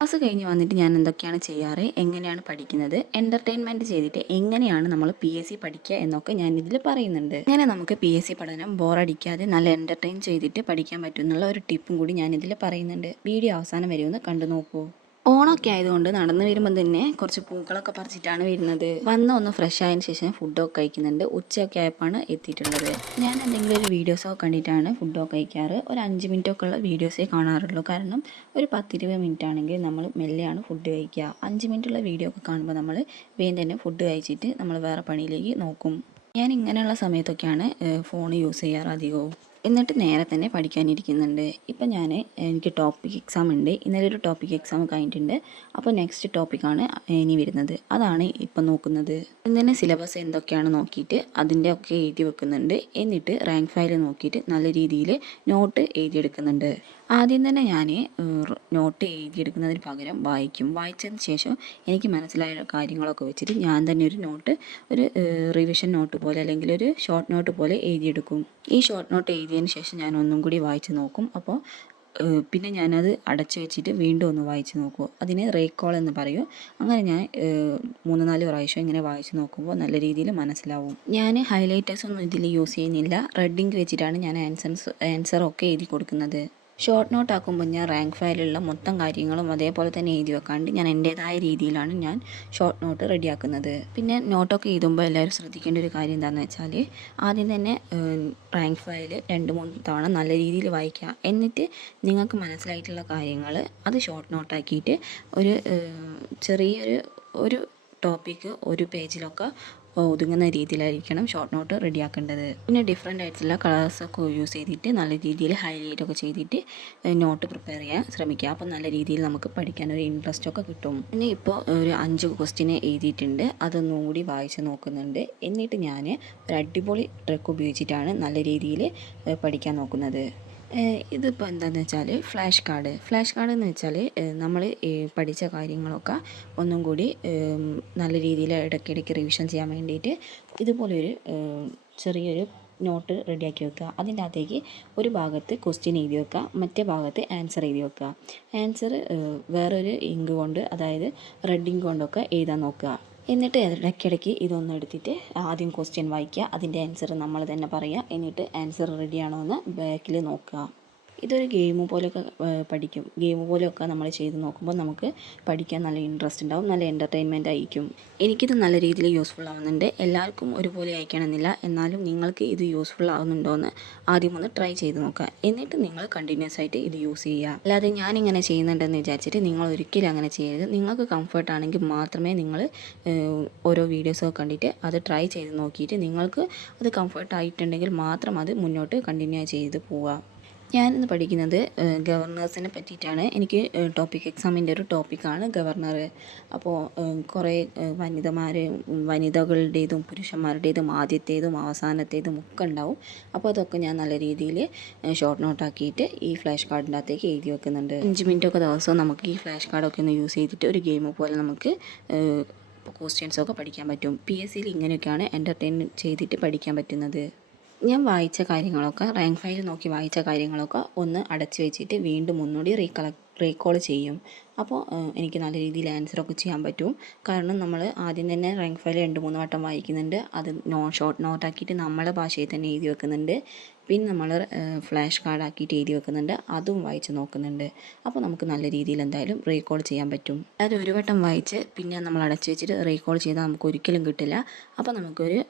Class കഴിഞ്ഞ് വന്നിട്ട് ഞാൻ എന്തൊക്കെയാണ് ചെയ്യാറ്, എങ്ങനെയാണ് പഠിക്കുന്നത്, എൻ്റർടൈൻമെൻറ്റ് ചെയ്തിട്ട് എങ്ങനെയാണ് നമ്മൾ PSC പഠിക്കുക എന്നൊക്കെ ഞാൻ ഇതിൽ പറയുന്നുണ്ട്. അങ്ങനെ നമുക്ക് PSC പഠനം ബോറടിക്കാതെ നല്ല എൻ്റർടൈൻ ചെയ്തിട്ട് പഠിക്കാൻ പറ്റുമെന്നുള്ള ഒരു ടിപ്പും കൂടി ഞാൻ ഇതിൽ പറയുന്നുണ്ട്. വീഡിയോ അവസാനം വരെ ഒന്ന് കണ്ടു നോക്കൂ. ഓണമൊക്കെ ആയതുകൊണ്ട് നടന്നു വരുമ്പോൾ തന്നെ കുറച്ച് പൂക്കളൊക്കെ പറിച്ചിട്ടാണ് വരുന്നത്. ഒന്ന് ഫ്രഷ് ആയതിനു ശേഷം ഫുഡൊക്കെ കഴിക്കുന്നുണ്ട്. ഉച്ചയൊക്കെ ആയപ്പോഴാണ് എത്തിയിട്ടുള്ളത്. ഞാൻ എന്തെങ്കിലും ഒരു വീഡിയോസൊക്കെ കണ്ടിട്ടാണ് ഫുഡൊക്കെ കഴിക്കാറ്. ഒരു 5 മിനിറ്റൊക്കെ ഉള്ള വീഡിയോസേ കാണാറുള്ളൂ. കാരണം ഒരു 10-20 മിനിറ്റ് ആണെങ്കിൽ നമ്മൾ മെല്ലെയാണ് ഫുഡ് കഴിക്കുക. 5 മിനിറ്റുള്ള വീഡിയോ ഒക്കെ കാണുമ്പോൾ നമ്മൾ വേഗം തന്നെ ഫുഡ് കഴിച്ചിട്ട് നമ്മൾ വേറെ പണിയിലേക്ക് നോക്കും. ഞാൻ ഇങ്ങനെയുള്ള സമയത്തൊക്കെയാണ് ഫോൺ യൂസ് ചെയ്യാറ് അധികവും. എന്നിട്ട് നേരെ തന്നെ പഠിക്കാനിരിക്കുന്നുണ്ട്. ഇപ്പം എനിക്ക് ടോപ്പിക് എക്സാം ഉണ്ട്. ഇന്നലെ ഒരു ടോപ്പിക് എക്സാം കഴിഞ്ഞിട്ടുണ്ട്. അപ്പോൾ നെക്സ്റ്റ് ടോപ്പിക്കാണ് ഇനി വരുന്നത്. അതാണ് ഇപ്പം നോക്കുന്നത്. ഇന്നലെ സിലബസ് എന്തൊക്കെയാണ് നോക്കിയിട്ട് അതിൻ്റെ ഒക്കെ എഴുതി വെക്കുന്നുണ്ട്. എന്നിട്ട് റാങ്ക് ഫയൽ നോക്കിയിട്ട് നല്ല രീതിയിൽ നോട്ട് എഴുതിയെടുക്കുന്നുണ്ട്. ആദ്യം തന്നെ ഞാൻ നോട്ട് എഴുതിയെടുക്കുന്നതിന് പകരം വായിച്ചതിന് ശേഷം എനിക്ക് മനസ്സിലായ കാര്യങ്ങളൊക്കെ വെച്ചിട്ട് ഞാൻ തന്നെ ഒരു റിവിഷൻ നോട്ട് പോലെ അല്ലെങ്കിൽ ഒരു ഷോർട്ട് നോട്ട് പോലെ എഴുതിയെടുക്കും. ഈ ഷോർട്ട് നോട്ട് എഴുതിയതിന് ശേഷം ഞാൻ ഒന്നും കൂടി വായിച്ച് നോക്കും. അപ്പോൾ പിന്നെ ഞാനത് അടച്ചു വെച്ചിട്ട് വീണ്ടും ഒന്ന് വായിച്ച് നോക്കും. അതിനെ റീകോൾ എന്ന് പറയും. അങ്ങനെ ഞാൻ 3-4 പ്രാവശ്യം ഇങ്ങനെ വായിച്ച് നോക്കുമ്പോൾ നല്ല രീതിയിൽ മനസ്സിലാവും. ഞാൻ ഹൈലൈറ്റേഴ്സ് ഒന്നും ഇതിൽ യൂസ് ചെയ്യുന്നില്ല. റെഡ് ഇങ്ക് വെച്ചിട്ടാണ് ഞാൻ ആൻസറൊക്കെ എഴുതി കൊടുക്കുന്നത്. ഷോർട്ട് നോട്ട് ആക്കുമ്പോൾ ഞാൻ റാങ്ക് ഫയലിലുള്ള മൊത്തം കാര്യങ്ങളും അതേപോലെ തന്നെ എഴുതി വെക്കാണ്ട് ഞാൻ എൻ്റേതായ രീതിയിലാണ് ഞാൻ ഷോർട്ട് നോട്ട് റെഡിയാക്കുന്നത്. പിന്നെ നോട്ടൊക്കെ എഴുതുമ്പോൾ എല്ലാവരും ശ്രദ്ധിക്കേണ്ട ഒരു കാര്യം എന്താണെന്ന് വെച്ചാൽ ആദ്യം തന്നെ റാങ്ക് ഫയൽ 2-3 തവണ നല്ല രീതിയിൽ വായിക്കുക. എന്നിട്ട് നിങ്ങൾക്ക് മനസ്സിലായിട്ടുള്ള കാര്യങ്ങൾ അത് ഷോർട്ട് നോട്ടാക്കിയിട്ട് ഒരു ചെറിയൊരു ടോപ്പിക്ക് ഒരു പേജിലൊക്കെ ഒതുങ്ങുന്ന രീതിയിലായിരിക്കണം ഷോർട്ട് നോട്ട് റെഡിയാക്കേണ്ടത്. പിന്നെ ഡിഫറെൻ്റ് ആയിട്ടുള്ള കളേഴ്സൊക്കെ യൂസ് ചെയ്തിട്ട് നല്ല രീതിയിൽ ഹൈലൈറ്റ് ഒക്കെ ചെയ്തിട്ട് നോട്ട് പ്രിപ്പയർ ചെയ്യാൻ ശ്രമിക്കുക. അപ്പോൾ നല്ല രീതിയിൽ നമുക്ക് പഠിക്കാനൊരു ഇൻട്രസ്റ്റൊക്കെ കിട്ടും. പിന്നെ ഇപ്പോൾ ഒരു 5 ക്വസ്റ്റ്യൻ എഴുതിയിട്ടുണ്ട്. അതൊന്നും കൂടി വായിച്ച് നോക്കുന്നുണ്ട്. എന്നിട്ട് ഞാൻ ഒരു അടിപൊളി ട്രിക്ക് ഉപയോഗിച്ചിട്ടാണ് നല്ല രീതിയിൽ പഠിക്കാൻ നോക്കുന്നത്. ഇതിപ്പോൾ എന്താണെന്ന് വെച്ചാൽ ഫ്ലാഷ് കാർഡ് എന്ന് വെച്ചാൽ നമ്മൾ പഠിച്ച കാര്യങ്ങളൊക്കെ ഒന്നും കൂടി നല്ല രീതിയിൽ ഇടയ്ക്കിടയ്ക്ക് റിവിഷൻ ചെയ്യാൻ വേണ്ടിയിട്ട് ഇതുപോലൊരു ചെറിയൊരു നോട്ട് റെഡിയാക്കി വെക്കുക. അതിൻ്റെ അകത്തേക്ക് ഒരു ഭാഗത്ത് ക്വസ്റ്റ്യൻ എഴുതി വെക്കുക, മറ്റേ ഭാഗത്ത് ആൻസർ എഴുതി വെക്കുക. ആൻസർ വേറൊരു ഇങ്ക് കൊണ്ട്, അതായത് റെഡ് ഇങ്ക് കൊണ്ടൊക്കെ എഴുതാൻ നോക്കുക. എന്നിട്ട് ഇടയ്ക്കിടയ്ക്ക് ഇതൊന്നും എടുത്തിട്ട് ആദ്യം ക്വസ്റ്റ്യൻ വായിക്കുക, അതിൻ്റെ ആൻസർ നമ്മൾ തന്നെ പറയുക. എന്നിട്ട് ആൻസർ റെഡിയാണോ എന്ന് ബാക്കിൽ നോക്കുക. ഇതൊരു ഗെയിം പോലെയൊക്കെ ഗെയിം പോലെയൊക്കെ നമ്മൾ ചെയ്ത് നോക്കുമ്പോൾ നമുക്ക് പഠിക്കാൻ നല്ല ഇൻട്രസ്റ്റ് ഉണ്ടാവും, നല്ല എൻ്റർടൈൻമെൻ്റ് ആയിരിക്കും. എനിക്കിത് നല്ല രീതിയിൽ യൂസ്ഫുൾ ആവുന്നുണ്ട്. എല്ലാവർക്കും ഒരുപോലെ അയക്കണമെന്നില്ല. എന്നാലും നിങ്ങൾക്ക് ഇത് യൂസ്ഫുൾ ആവുന്നുണ്ടോ എന്ന് ആദ്യം ഒന്ന് ട്രൈ ചെയ്ത് നോക്കുക. എന്നിട്ട് നിങ്ങൾ കണ്ടിന്യൂസ് ആയിട്ട് ഇത് യൂസ് ചെയ്യുക. അല്ലാതെ ഞാനിങ്ങനെ ചെയ്യുന്നുണ്ടെന്ന് വിചാരിച്ചിട്ട് നിങ്ങൾ ഒരിക്കലും അങ്ങനെ ചെയ്യരുത്. നിങ്ങൾക്ക് കംഫർട്ട് ആണെങ്കിൽ മാത്രമേ നിങ്ങൾ ഓരോ വീഡിയോസൊക്കെ കണ്ടിട്ട് അത് ട്രൈ ചെയ്ത് നോക്കിയിട്ട് നിങ്ങൾക്ക് അത് കംഫർട്ട് ആയിട്ടുണ്ടെങ്കിൽ മാത്രം അത് മുന്നോട്ട് കണ്ടിന്യൂ ചെയ്ത് പോവുക. ഞാനിന്ന് പഠിക്കുന്നത് ഗവർണേഴ്സിനെ പറ്റിയിട്ടാണ്. എനിക്ക് ടോപ്പിക് എക്സാമിൻ്റെ ഒരു ടോപ്പിക്കാണ് ഗവർണർ. അപ്പോൾ കുറേ വനിതകളുടേതും പുരുഷന്മാരുടേതും ആദ്യത്തേതും അവസാനത്തേതും ഒക്കെ ഉണ്ടാവും. അപ്പോൾ അതൊക്കെ ഞാൻ നല്ല രീതിയിൽ ഷോർട്ട് നോട്ടാക്കിയിട്ട് ഈ ഫ്ലാഷ് കാർഡിൻ്റെ അകത്തേക്ക് എഴുതി വെക്കുന്നുണ്ട്. 5 മിനിറ്റൊക്കെ ദിവസവും നമുക്ക് ഈ ഫ്ലാഷ് കാർഡൊക്കെ ഒന്ന് യൂസ് ചെയ്തിട്ട് ഒരു ഗെയിം പോലെ നമുക്ക് ക്വസ്റ്റ്യൻസൊക്കെ പഠിക്കാൻ പറ്റും. PSCയിൽ ഇങ്ങനെയൊക്കെയാണ് എൻ്റർടൈൻ ചെയ്തിട്ട് പഠിക്കാൻ പറ്റുന്നത്. ഞാൻ വായിച്ച കാര്യങ്ങളൊക്കെ റാങ്ക് ഫയൽ നോക്കി വായിച്ച കാര്യങ്ങളൊക്കെ ഒന്ന് അടച്ചു വെച്ചിട്ട് വീണ്ടും ഒന്നുകൂടി റീകോൾ ചെയ്യും. അപ്പോൾ എനിക്ക് നല്ല രീതിയിൽ ആൻസറൊക്കെ ചെയ്യാൻ പറ്റും. കാരണം നമ്മൾ ആദ്യം തന്നെ റാങ്ക് ഫയൽ 2-3 വട്ടം വായിക്കുന്നുണ്ട്. അത് ഷോർട്ട് നോട്ടാക്കിയിട്ട് നമ്മളെ ഭാഷയിൽ തന്നെ എഴുതി വെക്കുന്നുണ്ട്. പിന്നെ നമ്മൾ ഫ്ലാഷ് കാർഡ് ആക്കിയിട്ട് എഴുതി വെക്കുന്നുണ്ട്. അതും വായിച്ച് നോക്കുന്നുണ്ട്. അപ്പോൾ നമുക്ക് നല്ല രീതിയിൽ എന്തായാലും റീകോൾ ചെയ്യാൻ പറ്റും. അത് ഒരു വട്ടം വായിച്ച് പിന്നെ നമ്മൾ അടച്ചു വെച്ചിട്ട് റീകോൾ ചെയ്താൽ നമുക്ക് ഒരിക്കലും കിട്ടില്ല. അപ്പോൾ നമുക്കൊരു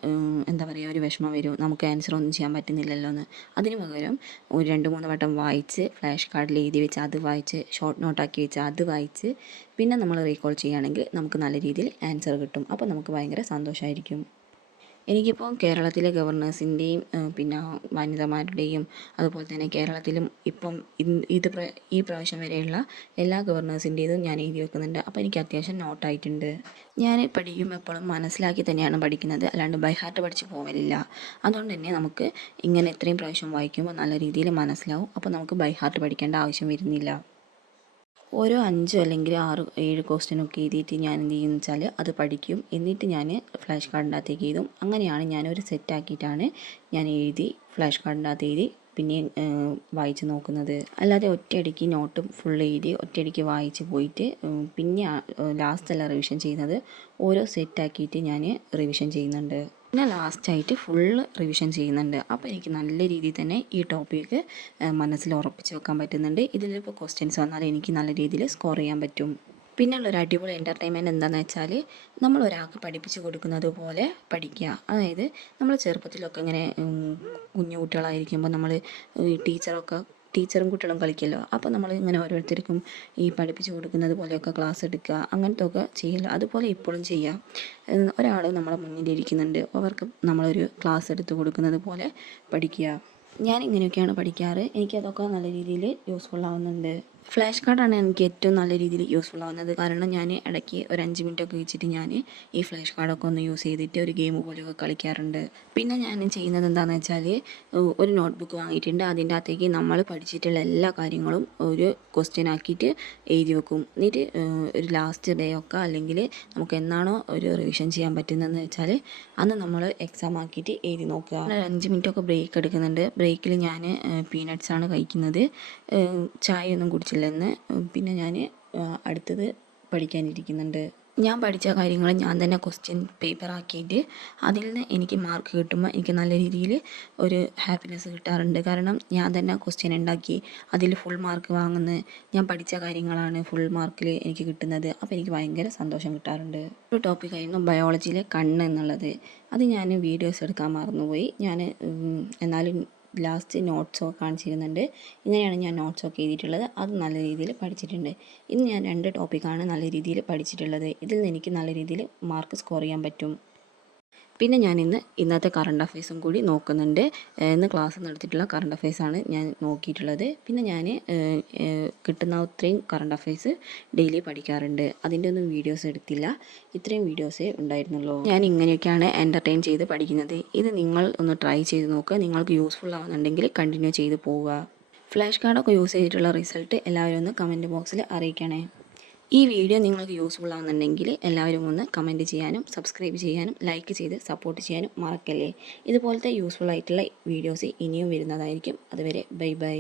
എന്താ പറയുക, ഒരു വിഷമം വരും, നമുക്ക് ആൻസർ ഒന്നും ചെയ്യാൻ പറ്റുന്നില്ലല്ലോ എന്ന്. അതിന് പകരം ഒരു 2-3 വട്ടം വായിച്ച് ഫ്ലാഷ് കാർഡിൽ എഴുതി വെച്ച് അത് വായിച്ച് ഷോർട്ട് നോട്ടാക്കി വെച്ച് അത് വായിച്ച് പിന്നെ നമ്മൾ റീകോൾ ചെയ്യുകയാണെങ്കിൽ നമുക്ക് നല്ല രീതിയിൽ ആൻസർ കിട്ടും. അപ്പോൾ നമുക്ക് ഭയങ്കര സന്തോഷമായിരിക്കും. എനിക്കിപ്പോൾ കേരളത്തിലെ ഗവർണേഴ്സിൻ്റെയും പിന്നെ വനിതമാരുടെയും അതുപോലെ തന്നെ കേരളത്തിലും ഇപ്പം ഈ പ്രാവശ്യം വരെയുള്ള എല്ലാ ഗവർണേഴ്സിൻ്റേതും ഞാൻ എഴുതി വെക്കുന്നുണ്ട്. അപ്പോൾ എനിക്ക് അത്യാവശ്യം നോട്ടായിട്ടുണ്ട്. ഞാൻ പഠിക്കുമ്പോൾ എപ്പോഴും മനസ്സിലാക്കി തന്നെയാണ് പഠിക്കുന്നത്, അല്ലാണ്ട് ബൈ ഹാർട്ട് പഠിച്ച് പോകലില്ല. അതുകൊണ്ട് തന്നെ നമുക്ക് ഇങ്ങനെ ഇത്രയും പ്രാവശ്യം വായിക്കുമ്പോൾ നല്ല രീതിയിൽ മനസ്സിലാവും. അപ്പോൾ നമുക്ക് ബൈ ഹാർട്ട് പഠിക്കേണ്ട ആവശ്യം വരുന്നില്ല. ഓരോ 5 അല്ലെങ്കിൽ 6-7 ക്വസ്റ്റ്യനൊക്കെ എഴുതിയിട്ട് ഞാൻ എന്ത് ചെയ്യുമെന്ന് വെച്ചാൽ അത് പഠിക്കും. എന്നിട്ട് ഞാൻ ഫ്ലാഷ് കാർഡിൻ്റെ അകത്തേക്ക് എഴുതും. അങ്ങനെയാണ് ഞാനൊരു സെറ്റാക്കിയിട്ടാണ് ഞാൻ എഴുതി ഫ്ലാഷ് കാർഡിൻ്റെ അകത്ത് എഴുതി പിന്നെയും വായിച്ച് നോക്കുന്നത്. അല്ലാതെ ഒറ്റയടിക്ക് നോട്ടും ഫുൾ എഴുതി ഒറ്റയടിക്ക് വായിച്ച് പോയിട്ട് പിന്നെ ലാസ്റ്റല്ല റിവിഷൻ ചെയ്യുന്നത്. ഓരോ സെറ്റാക്കിയിട്ട് ഞാൻ റിവിഷൻ ചെയ്യുന്നുണ്ട്. പിന്നെ ലാസ്റ്റായിട്ട് ഫുള്ള് റിവിഷൻ ചെയ്യുന്നുണ്ട്. അപ്പോൾ എനിക്ക് നല്ല രീതിയിൽ തന്നെ ഈ ടോപ്പിക്ക് മനസ്സിൽ ഉറപ്പിച്ച് വെക്കാൻ പറ്റുന്നുണ്ട്. ഇതിലിപ്പോൾ ക്വസ്റ്റ്യൻസ് വന്നാൽ എനിക്ക് നല്ല രീതിയിൽ സ്കോർ ചെയ്യാൻ പറ്റും. പിന്നെയുള്ളൊരു അടിപൊളി എൻ്റർടൈൻമെൻറ്റ് എന്താണെന്ന് വെച്ചാൽ നമ്മൾ ഒരാൾക്ക് പഠിപ്പിച്ച് കൊടുക്കുന്നത് പോലെ പഠിക്കുക. അതായത് നമ്മൾ ചെറുപ്പത്തിലൊക്കെ ഇങ്ങനെ കുഞ്ഞു കുട്ടികളായിരിക്കുമ്പോൾ നമ്മൾ ടീച്ചറും കുട്ടികളും കളിക്കുമല്ലോ. അപ്പോൾ നമ്മൾ ഇങ്ങനെ ഓരോരുത്തർക്കും ഈ പഠിപ്പിച്ച് കൊടുക്കുന്നത് പോലെയൊക്കെ ക്ലാസ് എടുക്കുക, അങ്ങനത്തെ ഒക്കെ ചെയ്യില്ല. അതുപോലെ ഇപ്പോഴും ചെയ്യാം. ഒരാൾ നമ്മളെ മുന്നിലിരിക്കുന്നുണ്ട്, അവർക്ക് നമ്മളൊരു ക്ലാസ് എടുത്ത് കൊടുക്കുന്നത് പോലെ പഠിക്കുക. ഞാൻ ഇങ്ങനെയൊക്കെയാണ് പഠിക്കാറ്. എനിക്കതൊക്കെ നല്ല രീതിയിൽ യൂസ്ഫുൾ ആവുന്നുണ്ട്. ഫ്ലാഷ് കാർഡാണ് എനിക്ക് ഏറ്റവും നല്ല രീതിയിൽ യൂസ്ഫുൾ ആവുന്നത്. കാരണം ഞാൻ ഇടയ്ക്ക് ഒരു 5 മിനിറ്റൊക്കെ വെച്ചിട്ട് ഞാൻ ഈ ഫ്ലാഷ് കാർഡൊക്കെ ഒന്ന് യൂസ് ചെയ്തിട്ട് ഒരു ഗെയിം പോലെയൊക്കെ കളിക്കാറുണ്ട്. പിന്നെ ഞാൻ ചെയ്യുന്നത് എന്താണെന്ന് വെച്ചാൽ ഒരു നോട്ട്ബുക്ക് വാങ്ങിയിട്ടുണ്ട്. അതിൻ്റെ അകത്തേക്ക് നമ്മൾ പഠിച്ചിട്ടുള്ള എല്ലാ കാര്യങ്ങളും ഒരു ക്വസ്റ്റ്യൻ ആക്കിയിട്ട് എഴുതി വെക്കും. എന്നിട്ട് ഒരു ലാസ്റ്റ് ഡേ ഒക്കെ അല്ലെങ്കിൽ നമുക്ക് എന്നാണോ ഒരു റിവിഷൻ ചെയ്യാൻ പറ്റുന്നതെന്ന് വെച്ചാൽ അന്ന് നമ്മൾ എക്സാം ആക്കിയിട്ട് എഴുതി നോക്കുക. 5 മിനിറ്റൊക്കെ ബ്രേക്ക് എടുക്കുന്നുണ്ട്. ബ്രേക്കിൽ ഞാൻ പീനട്ട്സാണ് കഴിക്കുന്നത്. ചായയൊന്നും കുടിച്ചില്ലെന്ന്. പിന്നെ ഞാൻ അടുത്തത് പഠിക്കാനിരിക്കുന്നുണ്ട്. ഞാൻ പഠിച്ച കാര്യങ്ങൾ ഞാൻ തന്നെ ക്വസ്റ്റ്യൻ പേപ്പർ ആക്കിയിട്ട് അതിൽ നിന്ന് എനിക്ക് മാർക്ക് കിട്ടുമ്പോൾ എനിക്ക് നല്ല രീതിയിൽ ഒരു ഹാപ്പിനെസ് കിട്ടാറുണ്ട്. കാരണം ഞാൻ തന്നെ ക്വസ്റ്റ്യൻ ഉണ്ടാക്കി അതിൽ ഫുൾ മാർക്ക് വാങ്ങുന്ന ഞാൻ പഠിച്ച കാര്യങ്ങളാണ് ഫുൾ മാർക്കിൽ എനിക്ക് കിട്ടുന്നത്. അപ്പോൾ എനിക്ക് ഭയങ്കര സന്തോഷം കിട്ടാറുണ്ട്. ഒരു ടോപ്പിക്കായിരുന്നു ബയോളജിയിലെ കണ്ണ് എന്നുള്ളത്. അത് ഞാൻ വീഡിയോസ് എടുക്കാൻ മറന്നുപോയി. ഞാൻ എന്നാലും ലാസ്റ്റ് നോട്ട്സൊക്കെ കാണിച്ചിരുന്നുണ്ട്. ഇങ്ങനെയാണ് ഞാൻ നോട്ട്സൊക്കെ എഴുതിയിട്ടുള്ളത്. അത് നല്ല രീതിയിൽ പഠിച്ചിട്ടുണ്ട്. ഇന്ന് ഞാൻ 2 ടോപ്പിക്കാണ് നല്ല രീതിയിൽ പഠിച്ചിട്ടുള്ളത്. ഇതിൽ നിന്ന് എനിക്ക് നല്ല രീതിയിൽ മാർക്ക് സ്കോർ ചെയ്യാൻ പറ്റും. പിന്നെ ഞാൻ ഇന്നത്തെ കറണ്ട് അഫയേഴ്സും കൂടി നോക്കുന്നുണ്ട്. ഇന്ന് ക്ലാസ് നടത്തിയിട്ടുള്ള കറണ്ട് അഫയേഴ്സാണ് ഞാൻ നോക്കിയിട്ടുള്ളത്. പിന്നെ ഞാൻ കിട്ടുന്ന അത്രയും കറണ്ട് അഫയേഴ്സ് ഡെയിലി പഠിക്കാറുണ്ട്. അതിൻ്റെ ഒന്നും വീഡിയോസ് എടുത്തില്ല. ഇത്രയും വീഡിയോസേ ഉണ്ടായിരുന്നുള്ളൂ. ഞാൻ ഇങ്ങനെയൊക്കെയാണ് എൻ്റർടൈൻ ചെയ്ത് പഠിക്കുന്നത്. ഇത് നിങ്ങൾ ഒന്ന് ട്രൈ ചെയ്ത് നോക്കുക. നിങ്ങൾക്ക് യൂസ്ഫുൾ ആവുന്നുണ്ടെങ്കിൽ കണ്ടിന്യൂ ചെയ്ത് പോവുക. ഫ്ലാഷ് കാർഡൊക്കെ യൂസ് ചെയ്തിട്ടുള്ള റിസൾട്ട് എല്ലാവരും ഒന്ന് കമൻറ്റ് ബോക്സിൽ അറിയിക്കണേ. ഈ വീഡിയോ നിങ്ങൾക്ക് യൂസ്ഫുൾ ആവുന്നുണ്ടെങ്കിൽ എല്ലാവരും ഒന്ന് കമൻറ്റ് ചെയ്യാനും സബ്സ്ക്രൈബ് ചെയ്യാനും ലൈക്ക് ചെയ്ത് സപ്പോർട്ട് ചെയ്യാനും മറക്കല്ലേ. ഇതുപോലത്തെ യൂസ്ഫുൾ ആയിട്ടുള്ള വീഡിയോസ് ഇനിയും വരുന്നതായിരിക്കും. അതുവരെ ബൈ ബൈ.